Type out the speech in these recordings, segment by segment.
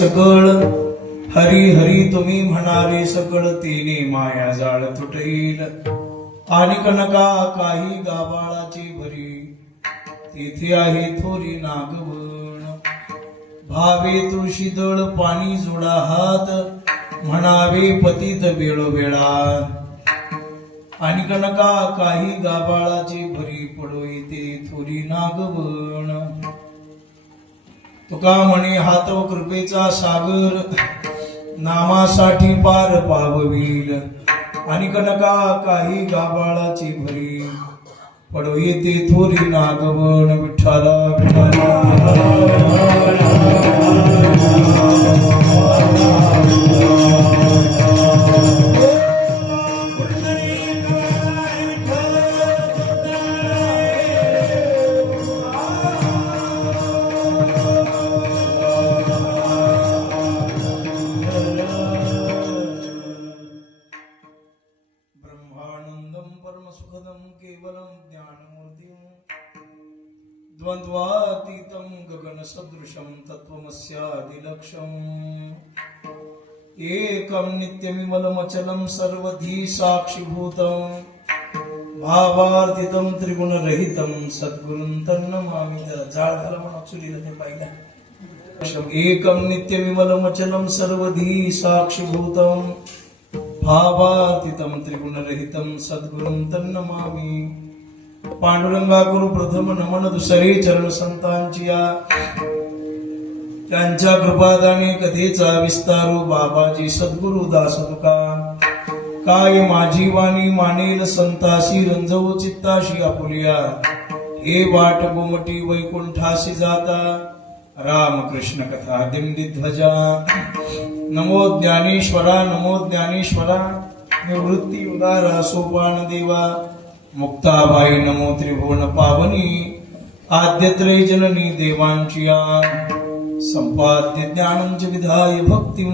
सकळ, हरी हरी तुम्ही म्हणावे सकळ, तेने माया जाळ तुटईल. आणि कनका काही गाबाळाची भरी, तेथे आहे थोरी नागवण. भावे तुळशी दळ पाणी जोडा हात, म्हणावे पतित वेळोवेळा. आणि कनका काही गाबाळाची भरी, पडो येते थोरी नागवण. तुका म्हणे हात व कृपेचा सागर, नामासाठी पार पाववील. आणि कनका काही गाबाळाची भरी, पडो येते थोरी नागवण. विठ्ठला केवलम ज्ञानमूर्तिं द्वंद्वातीतं गगनसदृशं तत्त्वमस्यादिलक्ष्यम्. एकं नित्यमिमलमचलं सर्वधी साक्षिभूतं, भावार्थितं त्रिगुणरहितं सद्गुरुं तन्नमामि. जरा जाळ झाला म्हणून चुलीला ते पाहिलं. एकं नित्यमिमलमचलं सर्वधी साक्षिभूतं, भावातीतं त्रिगुणरहितं सद्गुरुं तन्नमामि. पांडुरंगा गुरु प्रथम नमन, दुसरे चरण संतांची या. त्यांच्या कृपादाने कथेचा विस्तारू, बाबाजी सद्गुरु दास तुका. काय माझी वाणी मानेल संतासी, रंजवू चित्ताशी आपुलिया. हे वाट गोमटी वैकुंठासी जाता, रामकृष्ण कथा दिंडी ध्वजा. नमो ज्ञानेश्वरा, नमो ज्ञानेश्वरा. निवृत्ती उदारा सोपान देवा, मुक्ताबाई नमो त्रिभुवन पावनी. आद्यत्रय जननी देवांची या, संपाद्य ज्ञानंच विधाय भक्तिं.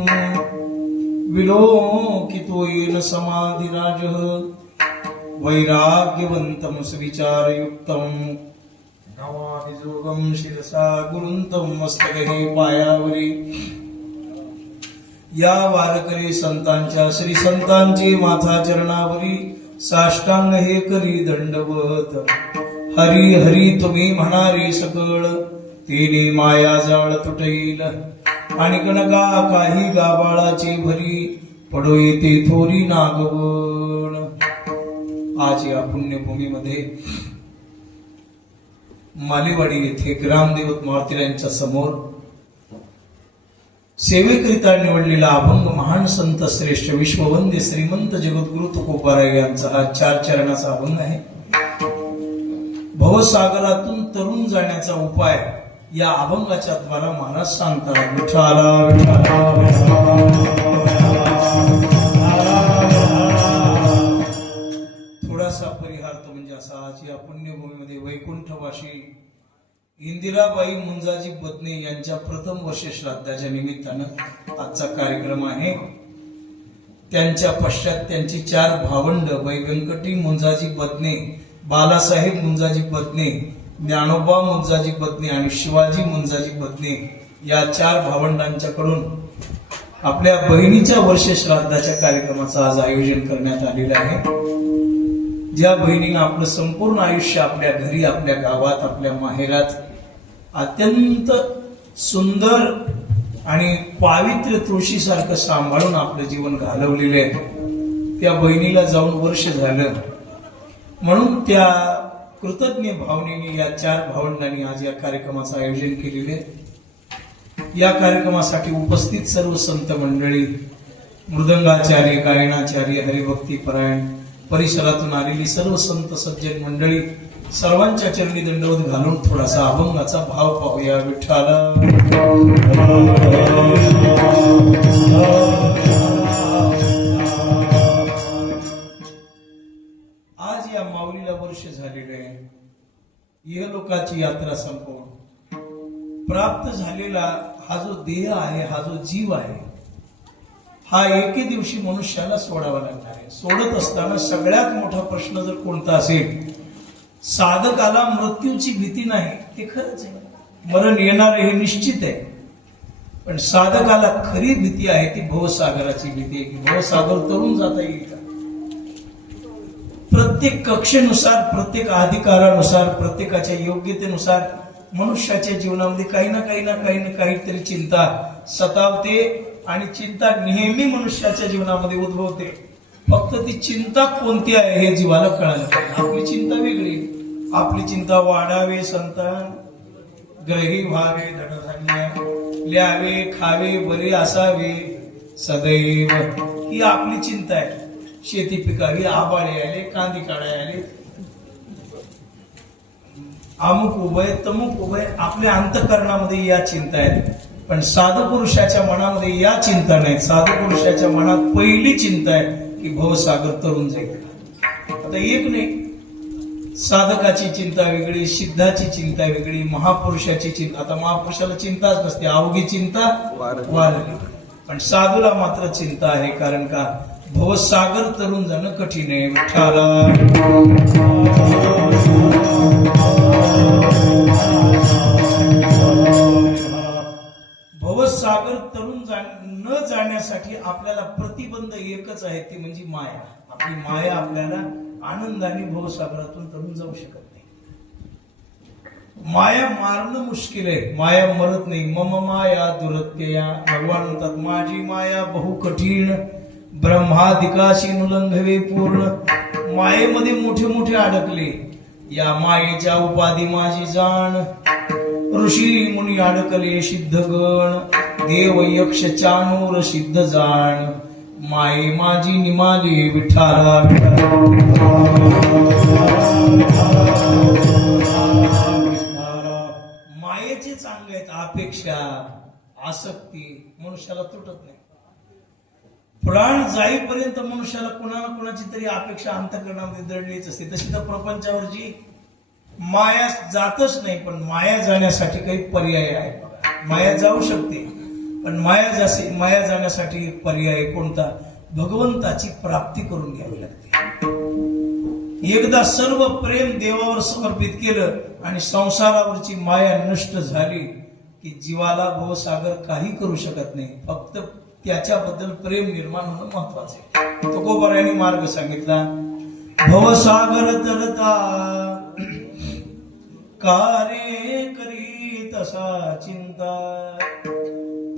विलोकितो येन समाधिराज, वैराग्यवंतं सुविचारयुक्तं. नमामि शिरसा गुरुंतं मस्तके पायावरी. या वारकरी संतांच्या श्री संतांचे माथा चरणावरी, साष्टांग हे करी दंडवत. हरी हरी तुम्ही म्हणारे सकळ, तेने माया जाळ तुटईल. आणि कनका काही गाबाळाची भरी, पडो येते थोरी नागवण. आज या पुण्यभूमीमध्ये मालेवाडी येथे ग्रामदेवत मारुतीरायांच्या समोर सेवेकरिता निवडलेला अभंग महान संत श्रेष्ठ विश्ववंद्य श्रीमंत जगद्गुरु तुकोबाराय यांचा हा 4 चरणाचा अभंग आहे. भवसागरातून तरुण जाण्याचा उपाय या अभंगाच्या द्वारा महाराज सांगतात. विठ्ठला थोडासा परिहार्थ म्हणजे असा, आज या पुण्यभूमीमध्ये वैकुंठवाशी इंदिराबाई मुंजाजी बदने यांच्या प्रथम वर्ष श्राद्धाच्या निमित्तानं आजचा कार्यक्रम आहे. त्यांच्या पश्चात त्यांची 4 भावंड वै व्यंकटी मुंजाजी बदने, बालासाहेब मुंजाजी बदने, ज्ञानोबा मुंजाजी बदने आणि शिवाजी मुंजाजी बदने या 4 भावंडांच्याकडून आपल्या बहिणीच्या वर्ष श्राद्धाच्या कार्यक्रमाचं आज आयोजन करण्यात आलेलं आहे. ज्या बहिणीनं आपलं संपूर्ण आयुष्य आपल्या घरी, आपल्या गावात, आपल्या माहेरात अत्यंत सुंदर आणि पावित्र्य तुळशीसारखं सांभाळून आपलं जीवन घालवलेलं आहे, त्या बहिणीला जाऊन वर्ष झालं. म्हणून त्या कृतज्ञ भावनेने या 4 भावंडांनी आज या कार्यक्रमाचं आयोजन केलेले. या कार्यक्रमासाठी उपस्थित सर्व संत मंडळी, मृदंगाचार्य, गायनाचार्य, हरिभक्ती परायण, परिसरातून आलेली सर्व संत सज्जन मंडळी, सर्वांच्या चरणी दंडवत घालून थोडासा अभंगाचा भाव पाहूया. विठ्ठला आज या माऊलीला वर्ष झालेले आहे. इहलोकाची यात्रा संपवून प्राप्त झालेला हा जो देह आहे, हा जो जीव आहे, हा एके दिवशी मनुष्याला सोडावा लागणार आहे. सोडत असताना सगळ्यात मोठा प्रश्न जर कोणता असेल, साधकाला मृत्यूची भीती नाही, ते खरंच आहे. मरण येणार हे निश्चित आहे. पण साधकाला खरी भीती आहे ती भवसागराची भीती आहे की भवसागर तरुण जाता येईल का. प्रत्येक कक्षेनुसार, प्रत्येक अधिकारानुसार, प्रत्येकाच्या योग्यतेनुसार मनुष्याच्या जीवनामध्ये काही ना काहीतरी चिंता सतावते आणि चिंता नेहमी मनुष्याच्या जीवनामध्ये उद्भवते. फक्त ती चिंता कोणती आहे हे जीवाला कळायला पाहिजे. आपली चिंता वेगळी. आपली चिंता वाढावे संतान, ग्रही व्हावे धनधान्य, ल्यावे खावे बरे असावे सदैव, ही आपली चिंता आहे. शेती पिकावी, आबाळे आले, कांदी काढाय आले, अमुक उभय तमुक उभय, आपल्या अंतःकरणामध्ये या चिंता आहेत. पण साधू पुरुषाच्या मनामध्ये या चिंता नाहीत. साधू पुरुषाच्या मनात पहिली चिंता आहे की भवसागर तरुण जाईल. आता एक नाही, साधकाची चिंता वेगळी, सिद्धाची चिंता वेगळी, महापुरुषाची चिंता. आता महापुरुषाला चिंताच नसते, अवघी चिंता वारली. पण साधूला मात्र चिंता आहे. कारण का भवसागर तरुण जाणं कठीण आहे. विठ्ठला भवसागर तरुण न जाण्यासाठी आपल्याला प्रतिबंध एकच आहे, ती म्हणजे माया. आपली माया आपल्याला आनंदाने भवसागरातून तरुण जाऊ शकत नाही. माया मारणं मुश्किल आहे. माया मरत नाही. मम माया दुरत्यया, भगवान म्हणतात माझी माया बहु कठीण, ब्रह्मादिकाशी नुलंघवे पूर्ण. मायेमध्ये मोठे मोठे अडकले, या मायेच्या उपाधी माझी जाण. ऋषी मुनी अडकले सिद्धगण, देव यक्ष चानूर सिद्ध जाण. माये माझी निमाली विठाला. मायेचे चांगले आहेत अपेक्षा, आसक्ती मनुष्याला तुटत नाही. प्राण जाईपर्यंत मनुष्याला कुणा ना कुणाची तरी अपेक्षा अंतःकरणामध्ये दडलीच असते. तशी तर प्रपंचावरची माया जातच नाही. पण माया जाण्यासाठी काही पर्याय आहे. माया जाऊ शकते, पण माया जाण्यासाठी एक पर्याय कोणता? भगवंताची प्राप्ती करून घ्यावी लागते. एकदा सर्व प्रेम देवावर समर्पित केलं आणि संसारावरची माया नष्ट झाली की जीवाला भवसागर काही करू शकत नाही. फक्त त्याच्याबद्दल प्रेम निर्माण होणं महत्वाचं आहे. तुकोबारायांनी मार्ग सांगितला. भवसागर तरता कारे करी तसा चिंता,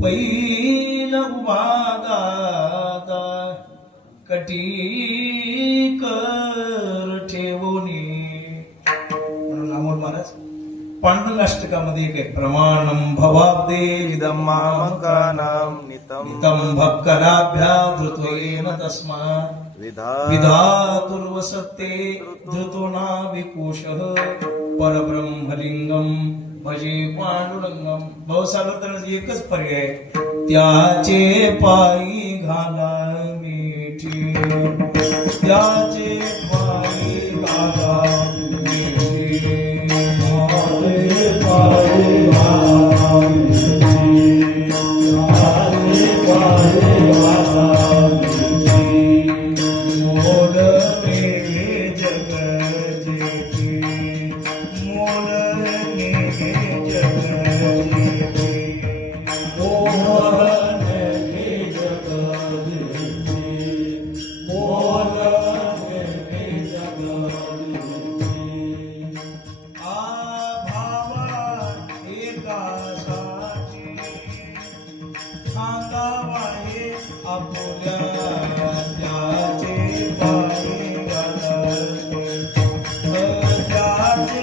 पैल उभा दादा कटी कर ठेवोनी. म्हणून अमोल महाराज पांडुरंगाष्टकामध्ये एक आहे, प्रमाणम भवाब्दे विदम मामकानाम नितम भक्कराभ्या धृत्वेन तस्मात् विधातुर्वसते धृतो नाविकोशः परब्रह्मलिंगम भजे पांडुरंगम. भवसागर तर एकच पर्याय, त्याचे पायी घाला मिठी, त्याचे पायी घाला मिठी, त्याचे पायी घाला मिठी, त्याचे पायी घाला मिठी. मोड मे जग जेठी, मोड मे जग जेठी, मोड मे जग जेठी, मोड मे जग जेठी. भावा एकासाठी सांगावा हे आपुल्या, त्याचे पायी घाला मिठी, त्याचे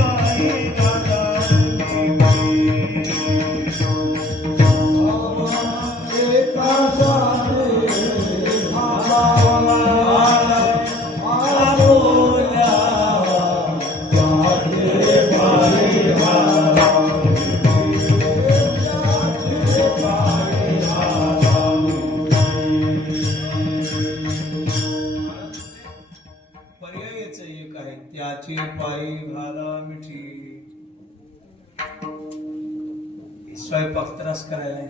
पायी घाला पर्यायच एक आहे, त्याचे पायी घाला मिठी. स्वयंपाक त्रास करायला आहे.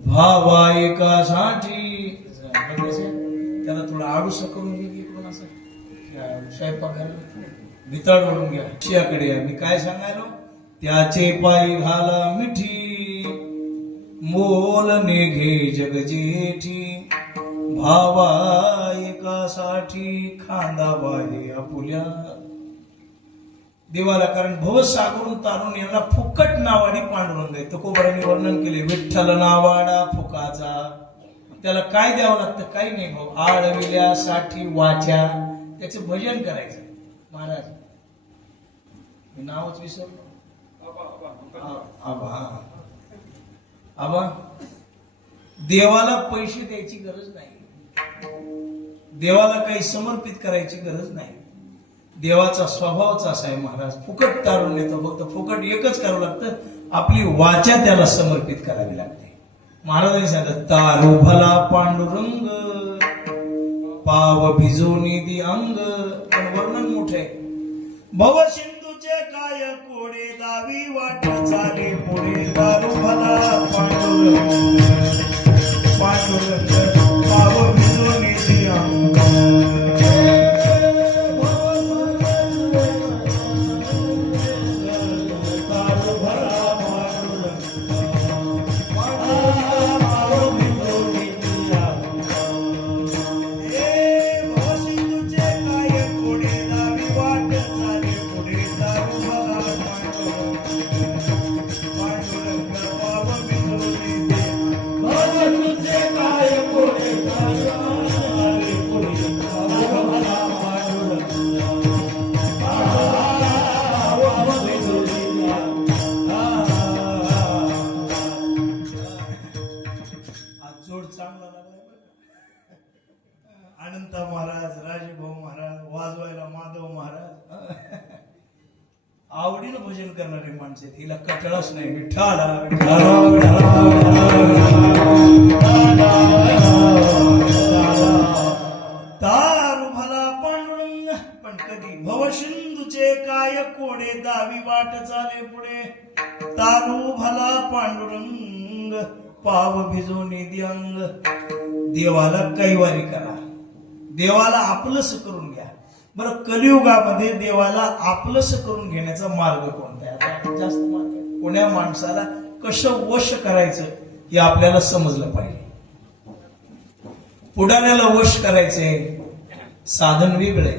भावा एकासाठी त्याला थोडं आडूस करून घे इकडून, असं स्वयंपाक घाला भिताड ओढून घ्या. शियाकडे मी काय सांगायलो, त्याचे पायी घाला मिठी, मोल निघे जग जेठी भावा एकासाठी खांदावा हे आपुल्या. देवाला कारण भवसागरून तारून यांना फुकट नावाने पांडुरंग आहे. तुकोबारांनी वर्णन केले विठ्ठल नावाडा फुकाचा. त्याला काय द्यावं लागतं? काही नाही भाऊ. आळविल्यासाठी वाचा त्याचं भजन करायचं. महाराज मी नावच विसरलो. आबा देवाला पैसे द्यायची गरज नाही. देवाला काही समर्पित करायची गरज नाही. देवाचा स्वभावच असा आहे महाराज, फुकट तारून नेतो. फक्त फुकट एकच करावं लागतं, आपली वाचा त्याला समर्पित करावी लागते. महाराजांनी सांगितलं तारू भला पांडुरंग पाव भिजवणी दी अंग. पण वर्णन मोठे आहे. भव सिंधूचे काय कोडे दावी वाट चाले पुढे. तारू भला पांडुरंग पांडुरंग पाव भिजवणी दी अंग. अनंत महाराज, राजेभाऊ महाराज, वाजवायला माधव महाराज. आवडीनं भजन करणारे माणसे. तिला कटाळच नाही. विठ्ठला तारू भला पांडुरंग. पण कधी भवसिंधूचे काय कोडे दावी वाट चाले पुढे. तारू भला पांडुरंग पाव भिजवणे दी अंग. देवाला कैवारी करा, देवाला आपलंस करून घ्या. बरं कलियुगामध्ये देवाला आपलंस करून घेण्याचा मार्ग कोणता आहे? आता जास्त मार्ग आहे. कोण्या माणसाला कसं वश करायचं हे आपल्याला समजलं पाहिजे. पुढाऱ्याला वश करायचंय साधन वेगळे,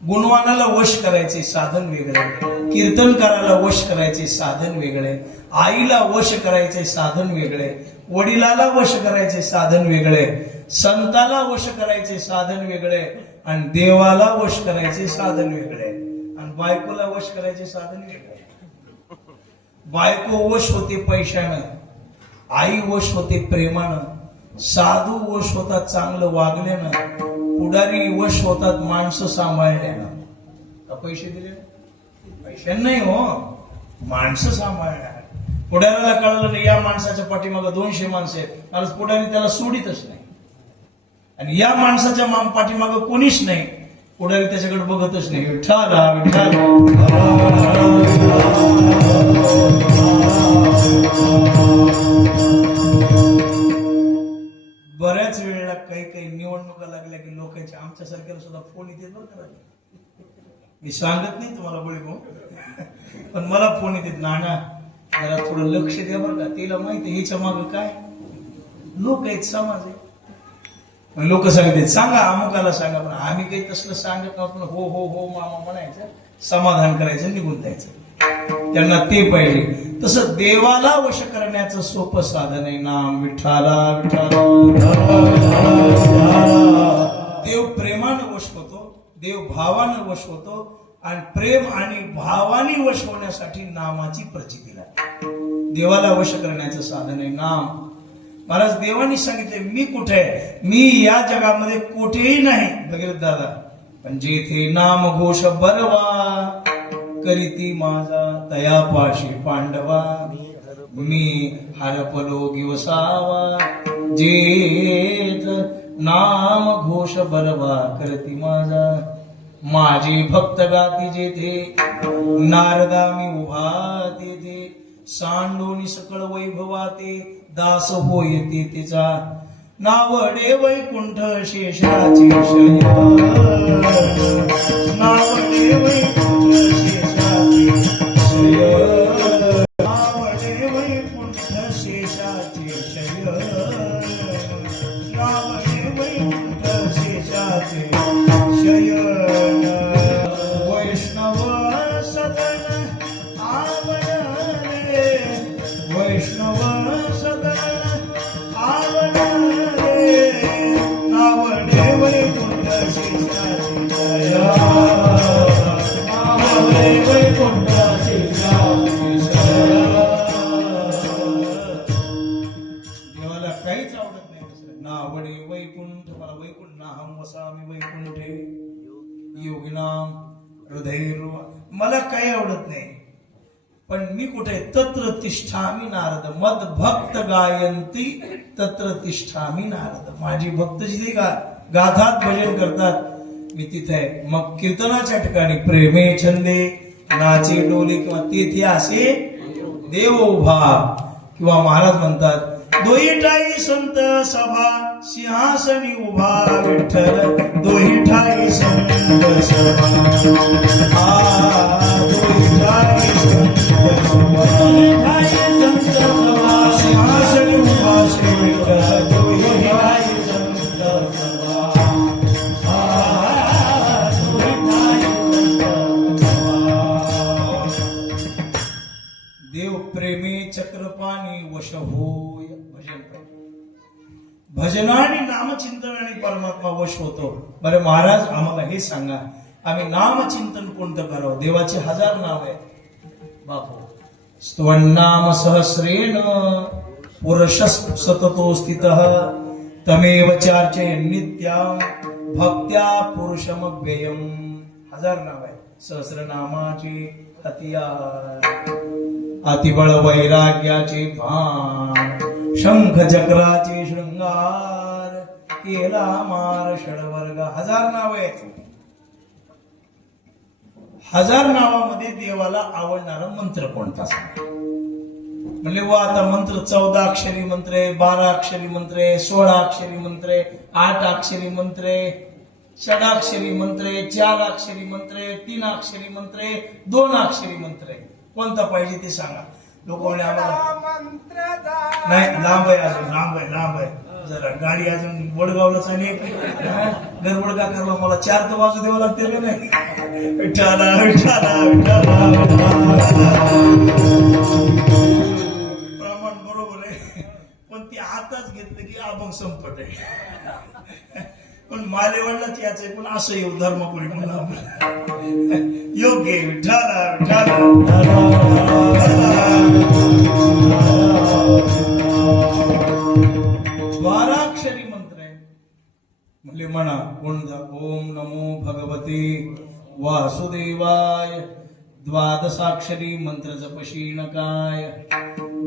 गुणवानाला वश करायचे साधन वेगळे, कीर्तनकाराला वश करायचे साधन वेगळे, आईला वश करायचे साधन वेगळे, वडिलाला वश करायचे साधन वेगळे, संताला वश करायचे साधन वेगळे, आणि देवाला वश करायचे साधन वेगळे, आणि बायकोला वश करायचे साधन वेगळे. बायको वश होते पैशानं, आई वश होते प्रेमानं, साधू वश होतात चांगलं वागल्यानं, पुढारी वश होतात माणसं सांभाळल्यानं. पैसे दिले पैशानं नाही हो, माणसं सांभाळणार. पुढाऱ्याला कळलं नाही या माणसाच्या पाठीमागं 200 माणसं आहेत, आज पुढारी त्याला सोडितच नाही. आणि या माणसाच्या पाठीमागं कोणीच नाही, पुढारी त्याच्याकडे बघतच नाही. विठ्ठला विठ्ठला. बऱ्याच वेळेला काही निवडणुका लागल्या की लोकांच्या आमच्यासारख्याला सुद्धा फोन येते बरं का. मी सांगत नाही तुम्हाला बळी भाऊ, पण मला फोन येते, नाना जरा थोडं लक्ष द्या बरं का. तिला माहिती ह्याच्या मागं काय लोक आहेत, समाज आहे. लोक सांगते सांगा अमुकाला सांगा, पण आम्ही काही तसलं सांगत नव्हतं. हो हो हो मामा म्हणायचं, समाधान करायचं, निघून जायचं. त्यांना ते पाहिजे. तसं देवाला वश करण्याचं सोपं साधन आहे नाम. विठ्ठला विठ्ठला. देव प्रेमानं वश होतो, देव भावानं वश होतो, आणि प्रेम आणि भावानी वश होण्यासाठी नामाची प्रचिती लागते. देवाला वश करण्याचं साधन आहे नाम. महाराज देवानी सांगितले मी कुठे आहे? मी या जगामध्ये कुठेही नाही भगीरथ दादा, पण जेथे नाम घोष बरवा करीती माझा तयापाशी पांडवा. मी हरपलो गिवसावा जेथ नाम घोष बरवा करती माझा. माझे भक्त गाती जेथे नारदा मी उभा तेथे. सांडोनी सकळ वैभवाते दास होय तिचा. नावडे वैकुंठ शेषाचे शयन. नावडे वैकुंठ शेषाचे शयन. नावडे वैकुंठ शेषाचे शयन नावडे वैकुंठ शेषाचे शयन वैष्णव सदन आवडले वैष्णव सदन आवडले नावडे वैकुंठ शेषाचे नावडे वैकुंठ शेषाचे देवाला काहीच आवडत नाही दुसरं नावडे वैकुंठ मला वैकुंठ नाहम वसामी वैकुंठे योगिनाम हृदय मला काही आवडत नाही पण मी कुठे तत्र तिष्ठामी नारद मद भक्त गायंती तत्र तिष्ठामी नारद माझी भक्त जिथे गातात भजन करतात मी तिथे आहे मग कीर्तनाच्या ठिकाणी प्रेमे छंदे नाचे डोले किंवा तेथे असे देव उभा किंवा महाराज म्हणतात दोहीठाई संत सभा सिंहासनी उभा विठ्ठल दोहीठाई संत सभा दोहीठाई संत सभा सिंहासनी उभा श्री विठ्ठल दोहीठाई संत सभा देव प्रेमे चक्रपाणी वश होय भजन भजनाने नामचिंतन आणि परमात्मा वश होतो बरं महाराज आम्हाला हे सांगा आम्ही नामचिंतन कोणतं करावं देवाचे 1000 नाव आहेत बापू स्तवन्नाम सहस्रेण पुरुष सततो स्थितः तमेव चार्चय नित्यं भक्त्या पुरुषमव्ययम् 1000 नाव आहेत सहस्रनामाचे हतियार अतिबळ वैराग्याचे भान शंख चक्राचे शृंगार केला मार षडवर्ग 1000 नाव आहेत 1000 नावामध्ये देवाला आवडणारा मंत्र कोणता सांगा म्हणले वा आता मंत्र 14 अक्षरी मंत्र आहे 12 अक्षरी मंत्र आहे 16 अक्षरी मंत्र आहे 8 अक्षरी मंत्र आहे 6 अक्षरी मंत्र आहे 4 अक्षरी मंत्र आहे 3 अक्षरी मंत्र आहे 2 अक्षरी मंत्र आहे कोणता पाहिजे ते सांगा लोक म्हणे आम्हाला नाही लांब आहे अजून लांब आहे जरा गाडी अजून वडगावला चालली गडबड का करला मला 4 तर वाजू द्यावं लागते का नाही विठ्ठला विठ्ठला विठ्ठला प्रमाण बरोबर आहे पण ती आताच घेतलं की अभंग संपत आहे पण मालेवाडलाच याचे पण असं येऊ धर्मपुरी म्हणून योग्य विठ्ठला विठ्ठला 12 अक्षरी मंत्र आहे म्हणले म्हणा कोणता ओम नमो भगवते वासुदेवाय 12 अक्षरी मंत्र जपशील काय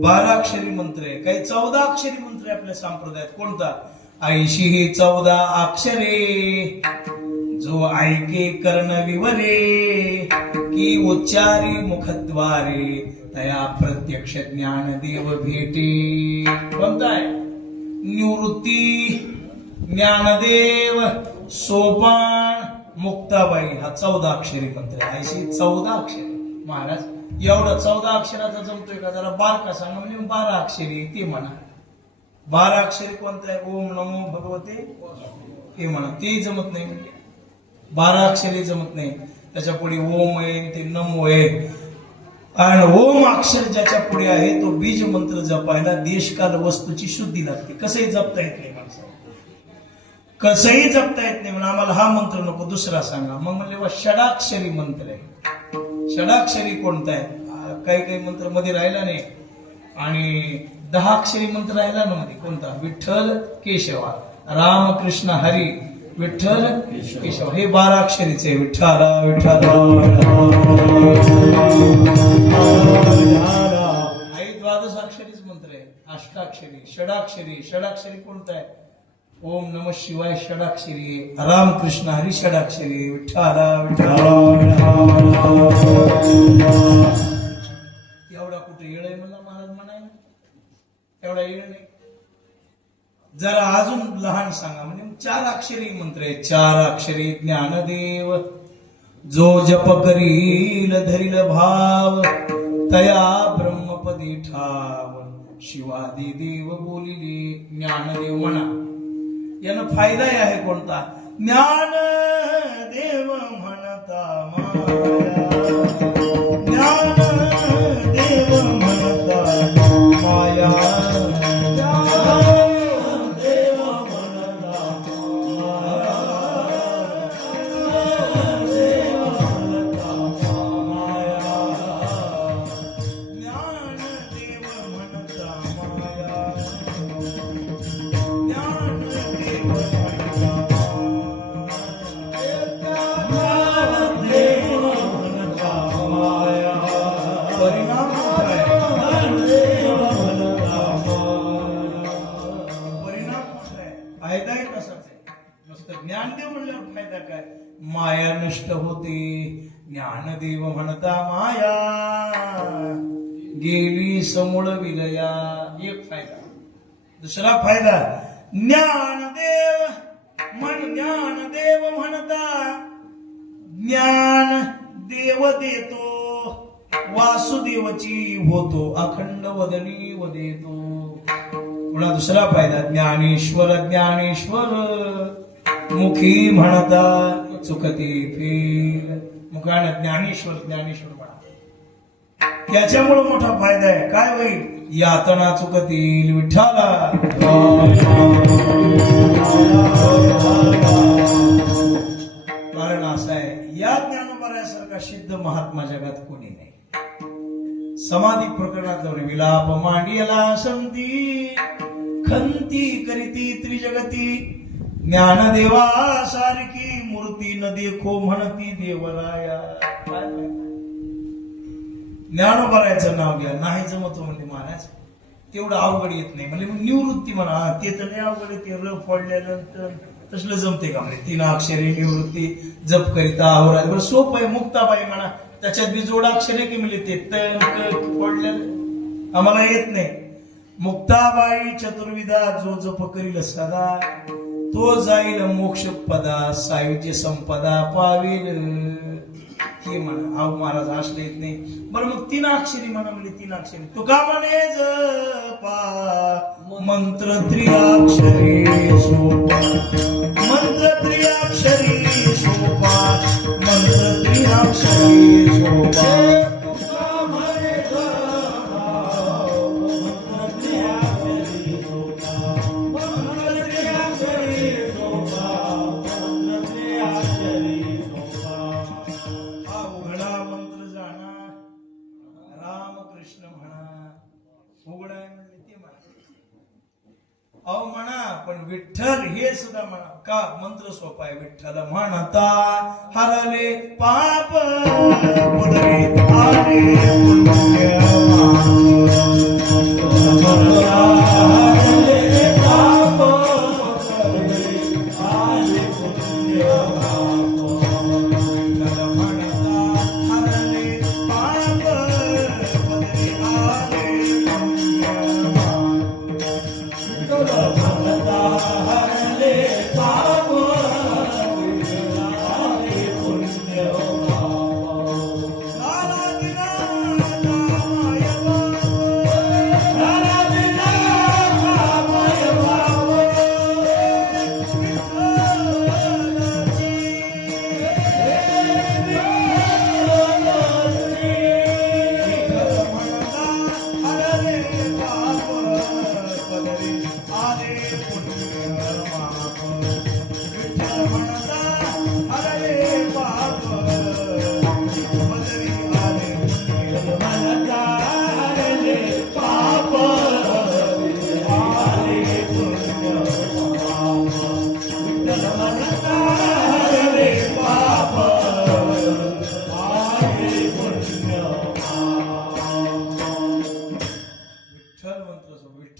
12 अक्षरी मंत्र आहे काही 14 अक्षरी मंत्र आहे आपल्या संप्रदायात कोणता 80-14 अक्षरे जो ऐके कर्ण विवरे की उच्चारी मुखद्वारे तया प्रत्यक्ष ज्ञान देव भेटे कोणता आहे निवृत्ती ज्ञानदेव सोपान मुक्ताबाई हा 14 अक्षरी मंत्र आहे 14 अक्षरी महाराज एवढं 14 अक्षराचा जमतोय का जरा बारका सांगा म्हणजे 12 अक्षरी ते म्हणा 12 अक्षरी कोणतं आहे ओम नमो भगवते हे म्हणा ते जमत नाही म्हणजे 12 अक्षरी जमत नाही त्याच्या पुढे ओम आहे ते नमो आहे आणि ओम अक्षर ज्याच्या पुढे आहे तो बीज मंत्र जपायला देशकाल वस्तूची शुद्धी लागते कसंही जपता येत नाही माणसाला कसंही जपता येत नाही म्हणून आम्हाला हा मंत्र नको दुसरा सांगा मग म्हणले षडाक्षरी मंत्र आहे षडाक्षरी कोणता आहे काही काही मंत्र मध्ये राहिला नाही आणि 10 अक्षरी मंत्र राहिला ना मध्ये कोणता विठ्ठल केशवा रामकृष्ण हरी विठ्ठल केशव हे 12 अक्षरीचे विठ्ठला विठ्ठला आई 12 अक्षरीच मंत्र आहे अष्टाक्षरी षडाक्षरी कोणता आहे ओम नमः शिवाय षडाक्षरी रामकृष्ण हरी षडाक्षरी विठ्ठला विठ्ठला एवढा कुठे येळ आहे मला महाराज म्हणायला एवढा येळ नाही जरा अजून लहान सांगा म्हणजे 4 अक्षरी मंत्र आहे 4 अक्षरी ज्ञानदेव जो जप करील धरील भाव तया ब्रह्मपदी ठाव शिवादी देव बोलिले ज्ञानदेव म्हणा. यानं फायदाही आहे कोणता? ज्ञान देव म्हणता माया, ज्ञान देव म्हणता माया, ज्ञानदेव म्हणल्यावर फायदा काय? माया नष्ट होते. ज्ञानदेव म्हणता माया गेली समूळ विलया. एक फायदा. दुसरा फायदा ज्ञानदेव म्हणता ज्ञान देव देतो, वासुदेवची होतो अखंड वदनी वदेतो. पुन्हा दुसरा फायदा ज्ञानेश्वर मुखी म्हणता चुकते फेर. मुखाने ज्ञानेश्वर म्हणा. त्याच्यामुळे मोठा फायदा आहे. काय होईल? यातना चुकतील विठ्ठला. कारण असं आहे, या ज्ञानोबरायासारखा सिद्ध महात्मा जगात कोणी नाही. समाधी प्रकरणात जाऊन विलाप मांडियला संती खंती करीती त्रिजगती, ज्ञानदेवा सारखी मूर्ती न देखो म्हणती देवराया. ज्ञानोबरायाचं नाव घ्या. नाही जमतो म्हणजे महाराज तेवढं अवघड येत नाही. म्हणजे मग निवृत्ती म्हणा, ते तर नाही अवघड येते. र फोडल्यानंतर तसलं जमते का? म्हणजे 3 अक्षरे निवृत्ती जप करिता आवरा. बरं सोपं आहे. मुक्ताबाई म्हणा, त्याच्यात बी जोड अक्षरे की म्हणजे ते तन फोडलेलं आम्हाला येत नाही. मुक्ताबाई चतुर्विधा जो जप करील सदा तो जाईल मोक्ष पदा, सायुज्य संपदा पावेल. हे म्हणा. अहो महाराज असले येत नाही. बरं मग 3 अक्षरी म्हणा. म्हणजे 3 अक्षरी तुका म्हणे जपा मंत्र 3 सोपा, मंत्र 3 सोपा, मंत्र 3 सोपा. अहो म्हणा, पण विठ्ठल हे सुद्धा म्हणा. का? मंत्र सोपा आहे. विठ्ठल म्हणता हरले पाप पदरी आले पुण्य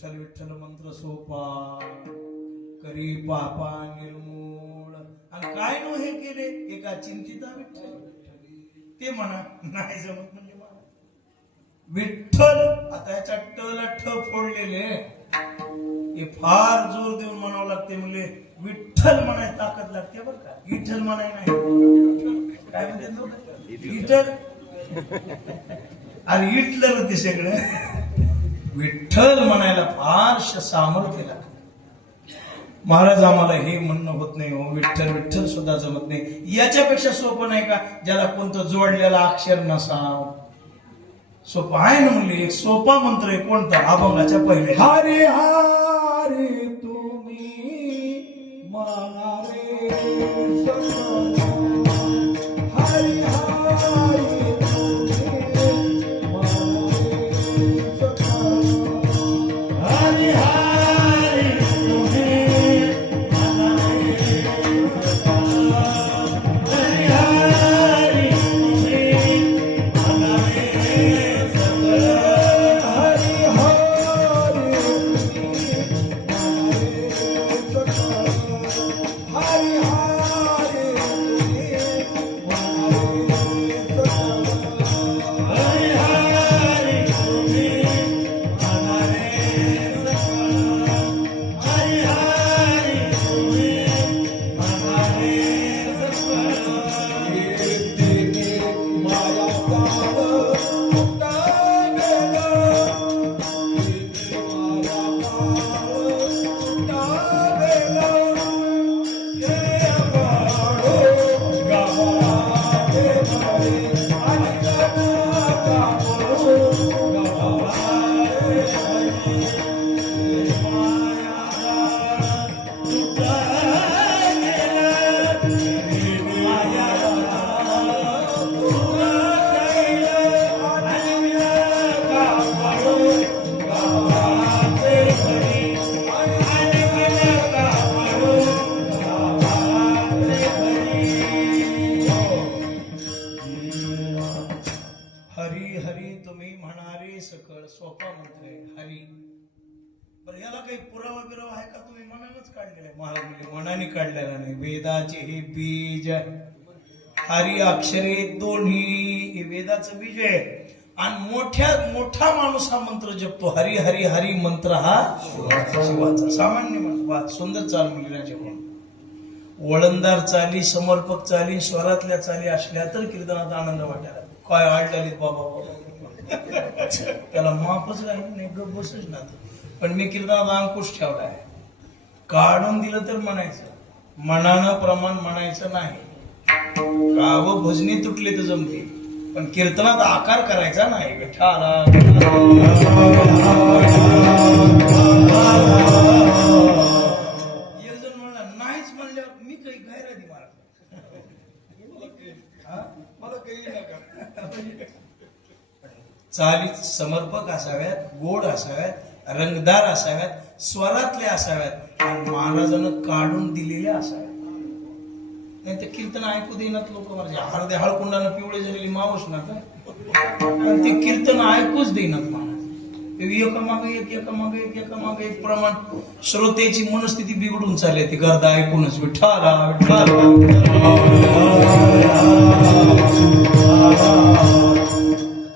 विठ्ठल मंत्र सोपा करी पापा निर्मूळ. आणि काय नो हे केले एका चिंतिता विठ्ठल. ते म्हणा नाही जमत म्हणजे विठ्ठल. आता याच्या टला ठ फोडलेले हे फार जोर देऊन म्हणावं लागते. म्हणजे विठ्ठल म्हणाय ताकद लागते बरं का. विठ्ठल म्हणाय नाही. काय म्हणते विठ्ठल. अरे हिटलर होते सगळं. विठ्ठल म्हणायला फारशा सामर्थ्य लागतं. महाराज आम्हाला हे म्हणणं होत नाही हो, विठ्ठल विठ्ठल सुद्धा जमत नाही. याच्यापेक्षा सोपं नाही का, ज्याला कोणतं जोडलेलं अक्षर नसाव. सोपं आहे ना म्हणले, एक सोपा मंत्र आहे कोणता, अभंगाच्या पहिले, हरे हरे तुम्ही मानारे सखा. हरे हरे तुम्ही मानारे सखा. हरे हरे तुम्ही मानारे सखा. हरे हरे तुम्ही मानारे सखा. हरे सकळ सोपा मंत्र आहे हरी. बरं याला काही पुरावा बिरावा आहे का, तुम्ही मनानच काढलेला आहे. महाराज म्हणजे मनाने काढलेला नाही. वेदाचे हे बीज हरी अक्षरे दोन्ही हे वेदाचं बीज आहे. आणि मोठा माणूस हा मंत्र जपतो. हरी हरी हरी मंत्र हा शिवाचा. सामान्य मंत्र सुंदर चाल मुलीराजे म्हणून वळणदार चाली, समर्पक चाली, स्वरातल्या चाली असल्या तर कीर्तनात आनंद वाटायला. काय आळतालीत बाबा, त्याला मापच नाही, गप बसच ना. पण मी कीर्तनात अंकुश ठेवला आहे. काढून दिलं तर म्हणायचं, मनानं प्रमाण म्हणायचं नाही. गाव भजनी तुटले तर जमते, पण कीर्तनात आकार करायचा नाही. विठाला एक जण म्हणला नाहीच म्हणल्यावर मी काही गैरादी मारा मला काही नका. चाली समर्पक असाव्यात, गोड असाव्यात, रंगदार असाव्यात, स्वरातले असाव्यात आणि महाराजानं काढून दिलेल्या असाव्यात. नाही तर कीर्तन ऐकू देणार लोक. म्हणजे अर्ध्या हळकुंडानं पिवळे झालेली मावस ना काय, पण ते कीर्तन ऐकूच देणार महाराज. एकामागे एक प्रमाण श्रोतेची मनस्थिती बिघडून चालली ती गर्दा ऐकूनच. विठाला विठाला.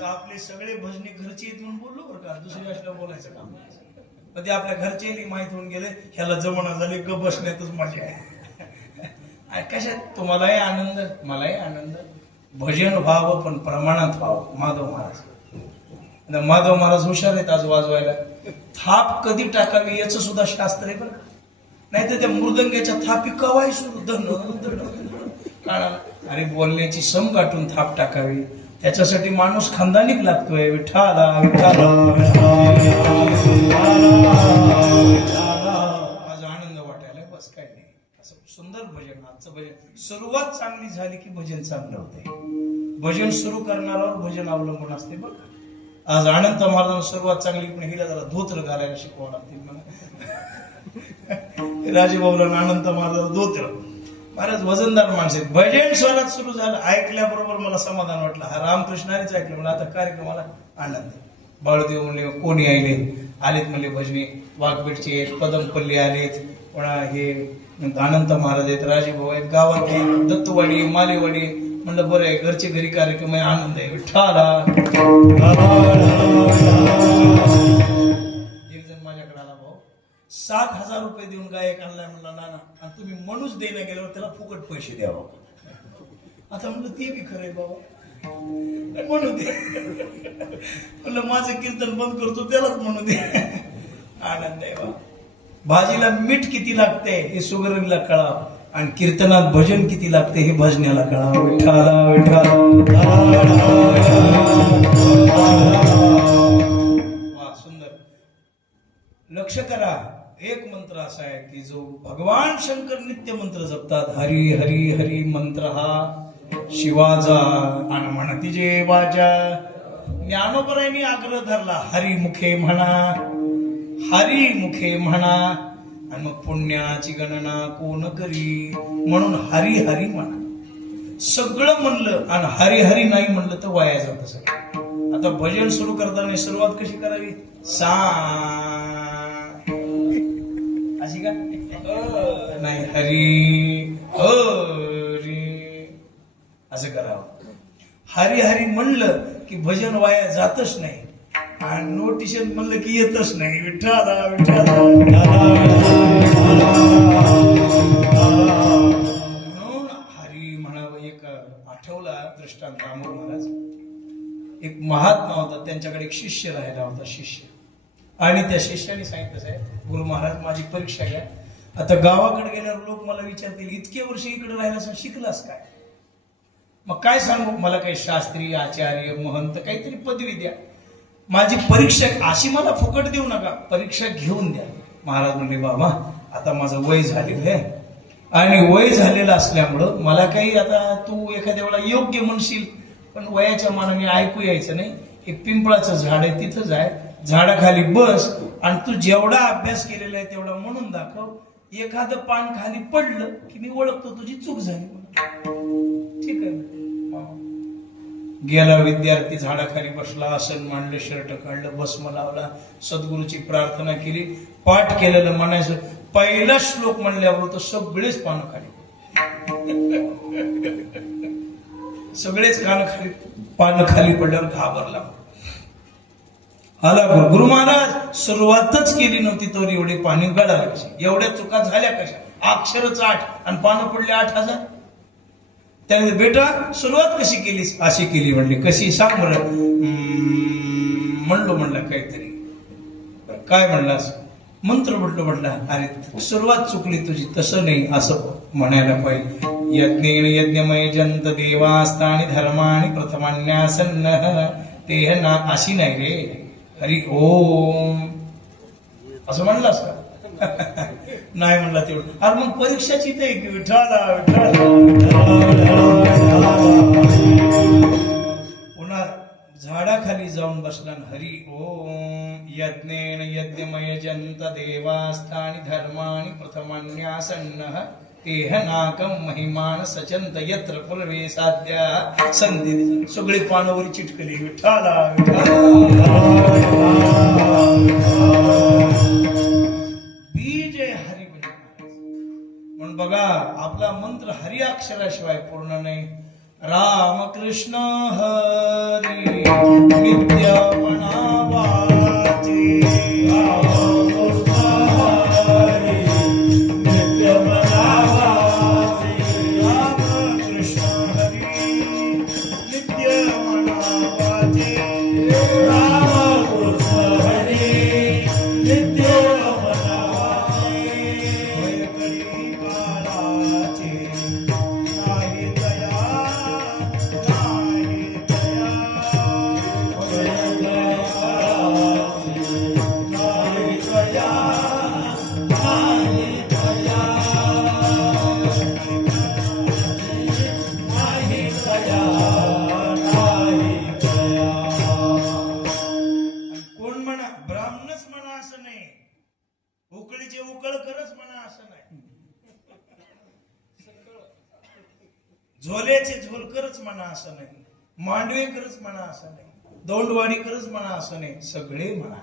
आपले सगळे भजने घरचे आहेत म्हणून बोललो बरं का, दुसरी असल्या बोलायचं काम नाही. ते आपल्या घरचे माहित होऊन गेले, ह्याला जमणा झाले, ग बसण्यातच मजा आहे. कशात तुम्हालाही आनंद मलाही आनंद. भजन व्हावं पण प्रमाणात व्हावं. माधव महाराज हुशार आहेत आज वाजवायला. थाप कधी टाकावी याचं सुद्धा शास्त्र आहे बरं का. नाही तर त्या मृदंगाच्या थापी कवाय सुरू धन काढायला. अरे बोलण्याची सम गाठून थाप टाकावी, त्याच्यासाठी माणूस खानदानीक लागतोय. विठाला विठाला. आज आनंद वाटायला बस काय नाही. असं सुंदर भजन. आजचं भजन सुरुवात चांगली झाली की भजन चांगलं होतंय. भजन सुरू करणाऱ्यावर भजन अवलंबून असते बघ. आज अनंत महाराजांना सुरुवात चांगली, पण हिला जरा धोत्र घालायला शिकवावं लागतील मला. राजेभाऊला अनंत महाराजांना धोत्र. महाराज वजनदार माणसं आहेत. भजन स्वरात सुरू झालं, ऐकल्याबरोबर मला समाधान वाटलं. हा रामकृष्णानेच ऐकलं म्हणलं आता कार्यक्रमाला आनंद. बाळूदेव म्हणले कोणी आलेत म्हणले भजनी. वाघबीडचे आहेत, पदमपल्ली आलेत, पुन्हा हे अनंत महाराज आहेत, राजेभाऊ आहेत, गावातले दत्तवाडी, मालेवाडी. म्हणलं बरं आहे, घरचे घरी कार्यक्रम आहे, आनंद आहे. विठ्ठाला. एक जण माझ्याकडे आला, भाऊ 7,000 रुपये देऊन गायक आणलाय म्हणला नाना, आणि तुम्ही म्हणूच देणं गेल्यावर त्याला फुकट पैसे द्यावा. आता म्हणलं ते बी खरंय बाबा. म्हणू दे. म्हणलं माझं कीर्तन बंद करतो त्यालाच म्हणू दे. आनंद आहे बा. भाजीला मीठ किती लागते हे सुगरणीला कळावं आणि कीर्तनात भजन किती लागते हे भजण्याला कळावं. विठ्ठला विठ्ठला. वा सुंदर. लक्ष करा, एक मंत्र असा आहे की जो भगवान शंकर नित्य मंत्र जपतात. हरी हरी हरी मंत्र हा शिवाचा आणि म्हणती जे वाचा. ज्ञानोबरायांनी आग्रह धरला हरी मुखे म्हणा, हरी मुखे म्हणा आणि मग पुण्याची गणना कोण करी म्हणून हरी हरी म्हणा. सगळं म्हणलं आणि हरी हरी नाही म्हणलं तर वाया जात सगळं. आता भजन सुरू करताना सुरुवात कशी करावी? सा अशी का नाही, हरी हरी असं करावं. हरी हरी म्हणलं की भजन वाया जातच नाही आणि नोटिशन म्हणलं की येतच नाही. विठ्ठला विठ्ठला. म्हणून हरी म्हणावं. एक आठवला दृष्टांत रामोर महाराज. एक महात्मा होता, त्यांच्याकडे एक शिष्य राहिला होता. शिष्य आणि त्या शिष्याने सांगितलं साहेब गुरु महाराज माझी परीक्षा घ्या. आता गावाकडे गेल्यावर लोक मला विचारतील इतके वर्ष इकडे राहिलास शिकलास काय? मग काय सांगू, मला काही शास्त्री आचार्य महंत काहीतरी पदवी द्या. माझी परीक्षा अशी मला फुकट देऊ नका, परीक्षा घेऊन द्या. महाराज म्हणले बाबा आता माझं वय झालेलं आहे आणि वय झालेलं असल्यामुळं मला काही आता तू एखाद्या वेळा योग्य म्हणशील पण वयाच्या मानाने ऐकू यायचं नाही. एक पिंपळाचं झाड आहे तिथं जाय, झाडाखाली बस आणि तू जेवढा अभ्यास केलेला आहे तेवढा म्हणून दाखव. एखादं पान खाली पडलं की मी ओळखतो तुझी चूक झाली. ठीक आहे. गेला विद्यार्थी झाडाखाली बसला, आसन मांडलं, शर्ट काढलं, भस्म लावला, सद्गुरूची प्रार्थना केली, पाठ केलेलं म्हणायचं. पहिला श्लोक म्हणल्यावर तर सगळेच पान खाली, सगळेच पान खाली पडल्यावर घाबरला. आला गुरु महाराज सुरुवातच केली नव्हती तर एवढे पाणी गळाले कशी, एवढ्या चुका झाल्या कशा? अक्षरच 8 आणि पानं पडले 8000. त्याने बेटा सुरुवात कशी केलीस? अशी केली. म्हणली कशी सांग बरं. म्हणलं काहीतरी. काय म्हणलास? मंत्र म्हटला. अरे सुरुवात चुकली तुझी, तसं नाही असं म्हणायला पाहिजे. यज्ञेन यज्ञमय जंत देवास्तानि धर्माणि प्रथमान्यासन्न ते ना अशी नाही रे. हरी ओम असं म्हणलास का? नाही म्हणला तेवढं. अरे मग परीक्षाची ते विठ्ठला पुन्हा झाडाखाली जाऊन बसला. हरी ओम यज्ञेन यज्ञमय जंत देवास्तानि धर्माणि प्रथमान्यासन्न तेह नाकम महिमान सचंत यत्र पूर्वे साध्या संधी. सगळी पानावर चिटकली. विठ्ठला बीज हरी म्हणून बघा आपला मंत्र हरी अक्षराशिवाय पूर्ण नाही. रामकृष्ण हरी नित्य मनावाचे. उकळीचे उकळ करच म्हणा असं नाही. झोल्याचे झोल करच म्हणा असं नाही. मांडवे करच म्हणा असं नाही. दोंडवाडी करच म्हणा असं नाही. सगळे म्हणा.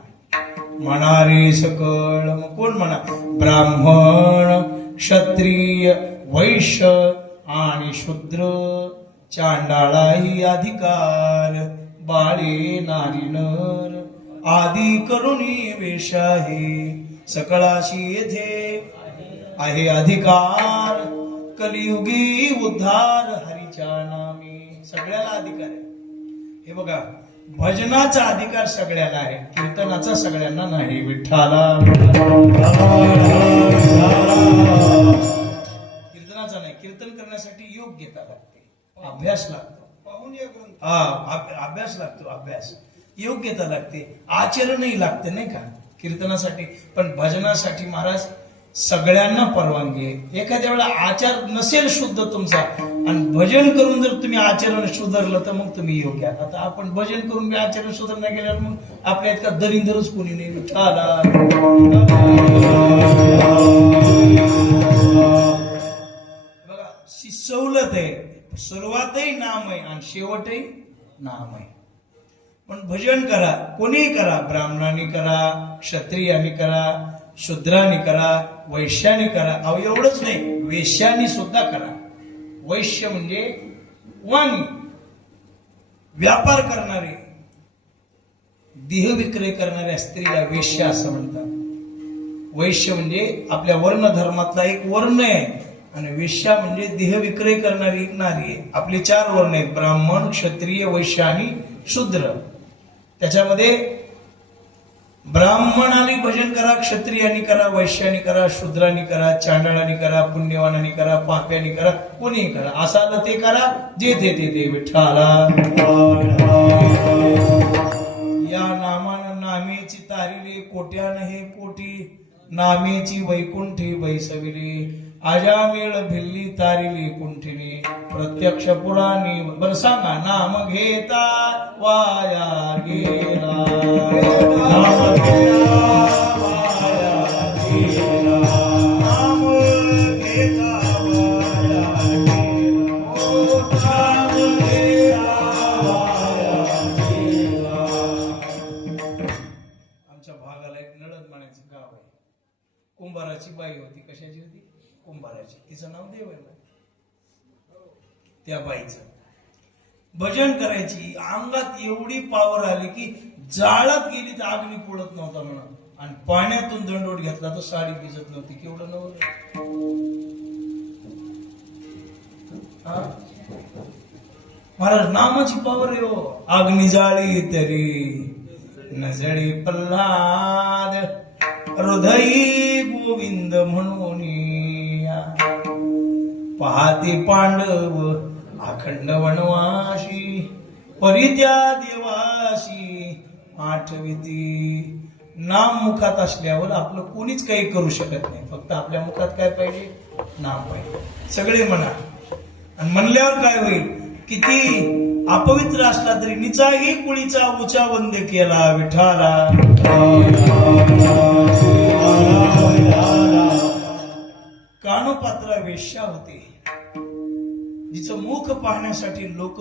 म्हणारे सकळ. मग कोण म्हणा? ब्राह्मण क्षत्रिय वैश्य आणि शूद्र चांडाळाही अधिकार बाळे नारी नर आदी करुणी वेश आहे. सकळाशी येथे आहे अधिकार कलियुगी उद्धार हरीच्या नामी. सगळ्याला अधिकार आहे. हे बघा, भजनाचा अधिकार सगळ्याला आहे, कीर्तनाचा सगळ्यांना नाही. विठ्ठला कीर्तनाचा नाही. कीर्तन करण्यासाठी योग्यता लागते, अभ्यास लागतो. अभ्यास लागतो, अभ्यास, योग्यता लागते, आचरणही लागते नाही का कीर्तनासाठी. पण भजनासाठी महाराज सगळ्यांना परवानगी आहे. एखाद्या वेळेला आचार नसेल शुद्ध तुमचा आणि भजन करून जर तुम्ही आचरण सुधारलं तर मग तुम्ही योग्य आहात. आता आपण भजन करून बी आचरण सुधार नाही केल्यावर मग आपल्या इतका दरिंदरच कोणी नाही. बघा, सवलत आहे, सुरुवातही नाम आहे आणि शेवटही नाम आहे. पण भजन करा, कोणीही करा, ब्राह्मणाने करा, क्षत्रियाने करा, शूद्राने करा, वैश्याने करा. अहो एवढंच नाही, वेश्याने सुद्धा करा. वैश्य म्हणजे वाणी, व्यापार करणारे, देह विक्रय करणाऱ्या स्त्रीला वेश्या असं म्हणतात. वैश्य म्हणजे आपल्या वर्ण धर्मातला एक वर्ण आहे आणि वेश्या म्हणजे देह विक्रय करणारी एक नारी आहे. आपले 4 वर्ण आहेत, ब्राह्मण, क्षत्रिय, वैश्य आणि शूद्र. त्याच्यामध्ये ब्राह्मणाने भजन करा, क्षत्रियानी करा, वैश्यानी करा, शूद्रांनी करा, चांडाळानी करा, पुण्यवानानी करा, पाप्यानी करा, कोणीही करा. असाल ते करा, जे ते विठ्ठला. या नामानं नामेची तारिले, कोट्यानं हे कोटी, नामेची वैकुंठी बैसविले, आजामेळ भिल्ली तारिली कुंठिनी, प्रत्यक्ष पुराणी. बरं सांगा, नाम घेता वाया गेला, नाम घेता वाया गेला, नाम घेता वाया गेला, नाम घेता वाया गेला. आमच्या भागाला एक नळद म्हणायचं गाव आहे. कुंभाराची बाई होती. कशाची होती? कुंभाराची. तिचं नाव देव आहे. त्या बाईचं भजन करायची, अंगात एवढी पावर आली की जाळात गेली तर अग्नी पोळत नव्हता म्हणा, आणि पाण्यातून दंडोट घेतला तर साडी भिजत नव्हती. केवढं नव्हतं. महाराज नामाची पावर आहे हो. अग्नी जाळी तरी नजळी प्रल्हाद, हृदयी गोविंद म्हणून पाहते पांडव अखंड वनवाशी, परित्या देवाशी आठविती. नाम मुखात असल्यावर आपलं कोणीच काही करू शकत नाही. फक्त आपल्या मुखात काय पाहिजे? नाम पाहिजे. सगळे म्हणा, आणि म्हणल्यावर काय होईल? किती अपवित्र असला तरी निचाही कुळीचा उचा वंदे केला विठाला. कानोपात्रा वेश्या होते, जिचं मुख पाहण्यासाठी लोक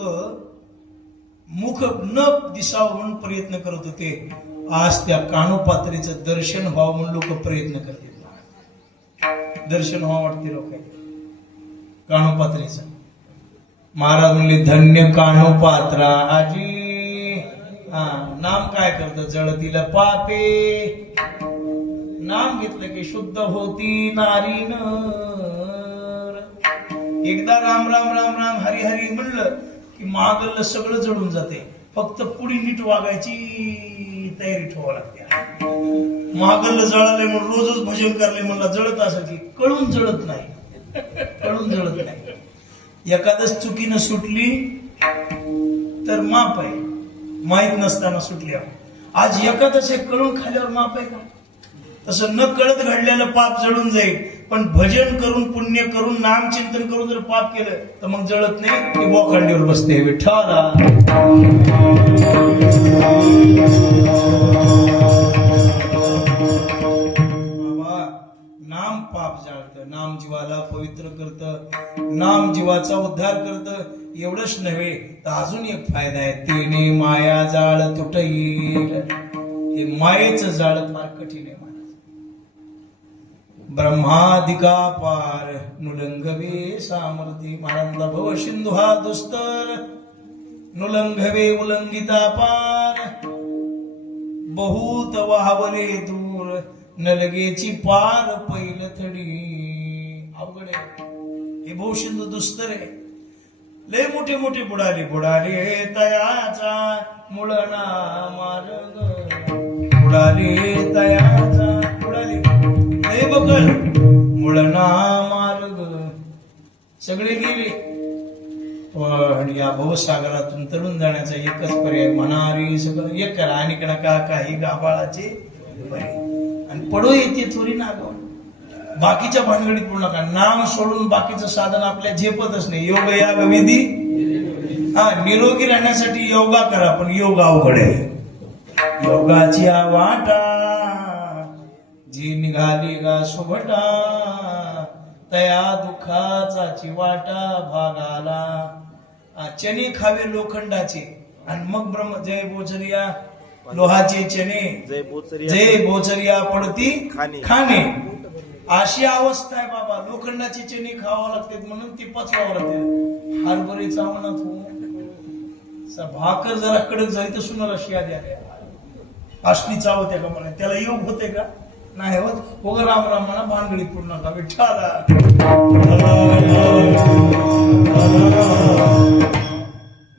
मुख न दिसावं म्हणून प्रयत्न करत होते. आज त्या कानोपात्रेचं दर्शन व्हावं म्हणून लोक प्रयत्न करतात. दर्शन व्हावं वाटते लोक कानोपात्रेचं. महाराज म्हणले, धन्य कानोपात्रा आजी. नाम काय करतं? जळतीला पापे. नाम घेतलं की शुद्ध होती नारी नर. एकदा राम राम राम राम हरी हरी म्हणलं की मागलं सगळं जळून जाते. फक्त पुढे नीट वागायची तयारी ठेवावं लागते. मागलं जळाले म्हणून रोजच भजन करले म्हणला जळत असं की कळून जळत नाही. कळून जळत नाही. एखादच चुकीनं सुटली तर माप आहे, माहित नसताना सुटल्यावर. आज एखादच हे कळून खाल्यावर माप आहे का? तसं न कळत घडलेलं पाप जळून जाईल. पण भजन करून, पुण्य करून, नामचिंतन करून जर पाप केलं तर मग जळत नाही, ते बोखांडीवर बसते विठ्ठला. बाबा, नाम पाप जाळतं, नाम जीवाला पवित्र करतं, नाम जीवाचा उद्धार करतं. एवढंच नव्हे तर अजून एक फायदा आहे, तेने माया जाळ तुटईल. हे मायेचं जाळ फार कठीण आहे. ब्रह्मादिका पार नुलंघवे सामर्थी. महाराजांचा भव सिंधू हा दुस्तर, नुलंघवे उलंघिता पार. बहुत वाहवले दूर, नलगेची पार पैल थडी. अवघड आहे हे. भव सिंधू दुस्तर आहे. लय मोठे मोठे बुडाले बुडाले तयाचा मुळना मार्ग बुडाले तयाचा बुडाले लय बकळ मुळना मार्ग सगळे गेले. पण या भवसागरातून तरुण जाण्याचा एकच पर्याय म्हणारी सगळं एक करा आणि नका काही गाभाळाचे आणि पडो येते थोडी नागाव बाकीच्या भानगडीत पडू नका. नाम सोडून बाकीचं साधन आपल्या झेपतच नाही. योग याग विधी हा निरोगी राहण्यासाठी योगा करा पण योग अवघड आहे. योगाची वाटा जी निघाली गा सुभटा तया दुःखाचा वाटा भागाला. चणे खावे लोखंडाचे आणि मग ब्रह्म जय बोचरिया लोहाचे चणे जय बोचरिया पडती खाणे. अशी अवस्था आहे बाबा. लोखंडाचे चणे खावा लागतात म्हणून ती पचवावं लागते. हरभरे चावना तू भाकर जरा कडक झाली तर सुनाला शिया द्या असली चावत्या का म्हणा त्याला योग होते का नाही होत. हो राम राम म्हणा भानगडीत पूर्ण नका विठ्ठला.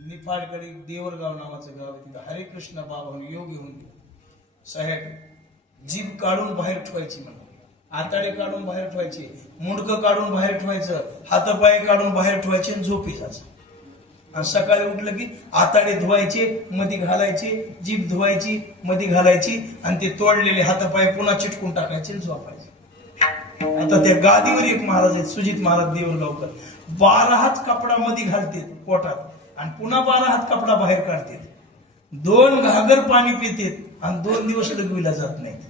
निफाडकडे देवरगाव नावाचं गाव आहे तिथं हरे कृष्ण बाबा योग घेऊन साहेब जीभ काढून बाहेर ठेवायची म्हणा आताडे काढून बाहेर ठेवायचे मुंडकं काढून बाहेर ठेवायचं हातपाय काढून बाहेर ठेवायचे आणि झोपी जायचं. आणि सकाळी उठलं की आताडे धुवायचे मध्ये घालायचे जीभ धुवायची मध्ये घालायची आणि ते तोडलेले हातपाय पुन्हा चिटकून टाकायचे आणि झोपायचे. आता त्या गादीवर एक महाराज आहेत सुजित महाराज देवरगावकर 12 हात कपडा मध्ये घालते पोटात आणि पुन्हा 12 हात कपडा बाहेर काढते. 2 घागर पाणी पितेत आणि 2 दिवस लघवीला जात नाहीत.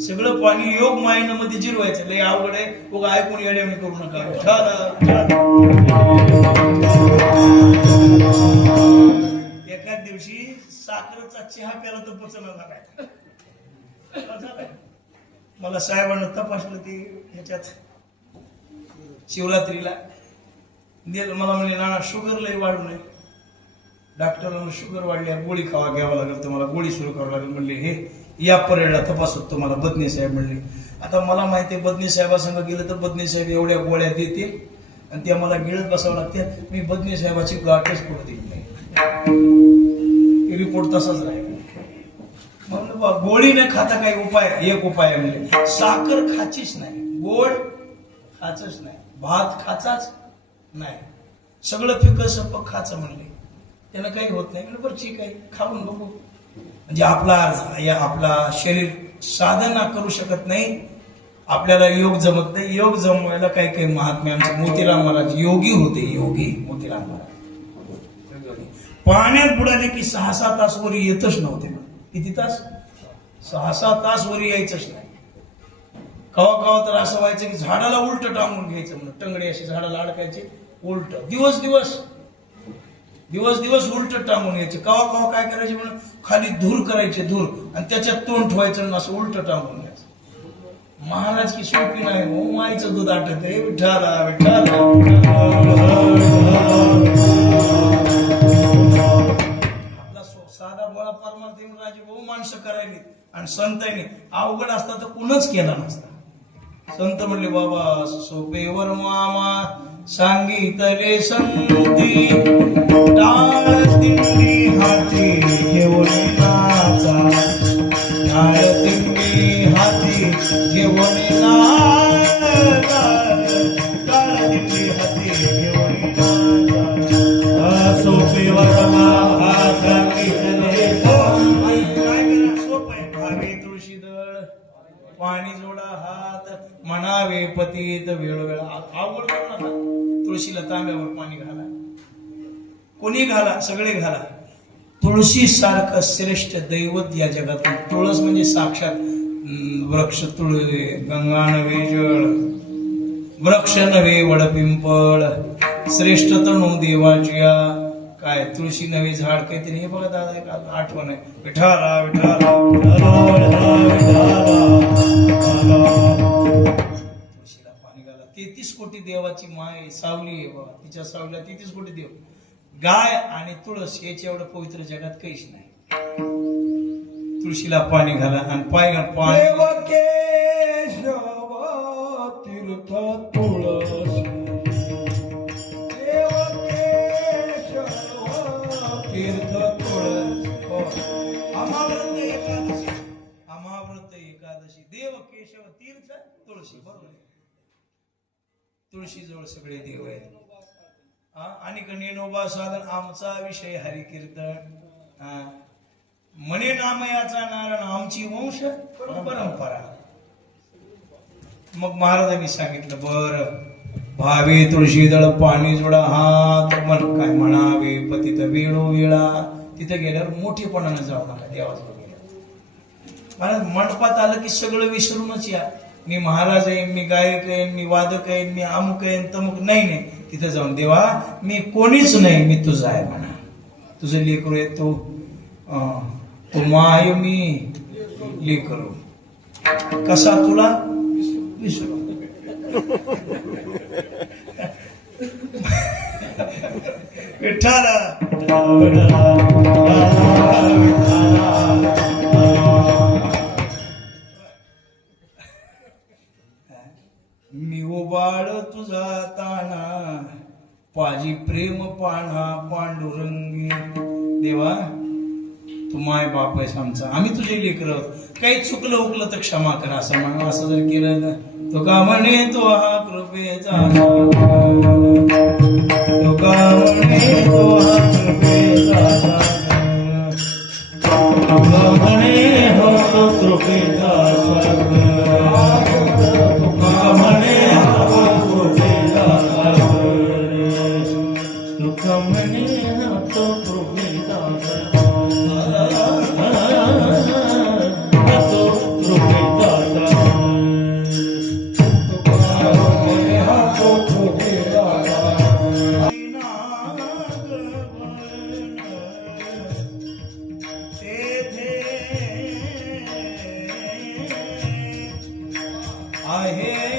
सगळं पाणी योग मायनं मध्ये जिरवायचं. लय अवघड आहे. बघ ऐकून येड्यावणी करू नका. एका दिवशी साखरेचा चहा प्याला तर पचना झालाय. मला साहेबांना तपासलं ते ह्याच्यात शिवरात्रीला दिलं. मला म्हणजे नाना शुगर लय वाढू नये. डॉक्टरांना शुगर वाढल्या गोळी खावा घ्यावं लागेल तुम्हाला गोळी सुरू करावं लागेल म्हणले. हे या परेडला तपासत तुम्हाला बदने साहेब म्हणले. आता मला माहिती आहे बदने साहेबासंग गेलं तर बदने साहेब एवढ्या गोळ्या देतील आणि त्या मला गिळत बसावं लागते. मी बदने साहेबाची गाठच पडू दिली नाही. रिपोर्ट तसाच राहील. म्हणलं गोळी न खाता काही उपाय एक उपाय म्हणले साखर खाचीच नाही गोड खाचच नाही भात खाचाच नाही सगळं फिकं सपक खाचं म्हणले. त्यानं काही होत नाही. म्हणजे बरं ठीक आहे खाऊन बघू. म्हणजे आपला शरीर साधना करू शकत नाही. आपल्याला योग जमत नाही. योग जमवायला काही काही महात्मे आमचे मोतीराम महाराज योगी होते. योगी मोतीराम महाराज पाण्यात बुडाले की 6-6 तास वरी येतच नव्हते. किती तास 6-6 तास वरी यायचंच नाही. कवा कवा तर असं व्हायचं की झाडाला उलट टांगून घ्यायचं म्हणून टंगडे असे झाडाला अडकायचे उलट दिवस दिवस उलट टांगून यायचे. कवा कवा काय करायचे म्हणून खाली धूर करायचे धूर आणि त्याच्यात तोंड ठेवायचं असं उलट टांगून घ्यायचं. महाराज की सोपी नाही हो माईचं दूध आटत आहे. विठाला आपला साधा बोळा परमार्थ राजे भाऊ माणसं करायली आणि संतांनी अवघड असता तर कुणच केला नसता. संत म्हणले बाबा सोपेवर मामा सांगितले संती टाळ दिंडी हाती घेऊन नाचा टाळ दिंडी हाती घेऊन नाचा टाळ दिंडी हाती घेऊन नाचा सोपेवर मामा सांगितले काय करा सोप आहे. भावे तुळशी दळ पाणी जोडा हात म्हणावे पतीत वेळोवेळ आवड करू नका. तुळशीला तांब्यावर पाणी घाला कोणी घाला सगळे घाला. तुळशी सारखं श्रेष्ठ दैवत या जगात तुळस म्हणजे साक्षात वृक्ष तुळे गंगा नव्हे जळ वृक्ष नव्हे वडपिंपळ श्रेष्ठ तणू देवाच्या काय तुळशी नव्हे झाड काहीतरी हे बघा दादा आठवण आहे. विठाला विठाला तुळशीला पाणी घाला. 33 कोटी देवाची माय सावली आहे बाबा. तिच्या सावलीला 33 कोटी देव. गाय आणि तुळस याच्या एवढं पवित्र जगात काहीच नाही. तुळशीला पाणी घाला आणि पाणी केशव तीर्थ तुळस केशव तीर्थ तुळशी, बरोबर आहे. तुळशीजवळ सगळे देव आहेत. आणि नेनोबा साधन आमचा विषय हरिकीर्तन. म्हणे नामयाचा नारायण आमची वंश परंपरा. मग महाराजांनी सांगितलं बर भावे तुळशीदळ पाणी जोडा हात मन काय म्हणावे पतित वेळो वेळा. तिथे गेल्यावर मोठेपणानं जाऊ नका देवाजवळ गेल्यावर. महाराज मंडपात आलं की सगळं विसरूनच या. मी महाराज आहे, मी गायक आहे, मी वादक आहे, मी अमुक आहे तमुक नाही. तिथे जाऊन देवा मी कोणीच नाही, मी तुझा आहे म्हणा. तुझं लेकरू आहे तो माय मी लेकरू. कसा तुला विसरू. विठ्ठला मी उबाड तुझा ताना पाजी प्रेम पाना पांडुरंगी. देवा तू माय बाप आहेस आमचा, आम्ही तुझे लेकर. काही चुकलं उकलं तर क्षमा कर. असं जर केलं ना तो का म्हणे तो हा कृपेचा तो का म्हणे तो हा कृपेचा तो का म्हणे हो कृपेचा तो का म्हणे हो कृपेचा तो का म्हणे तो कृपेचा आहे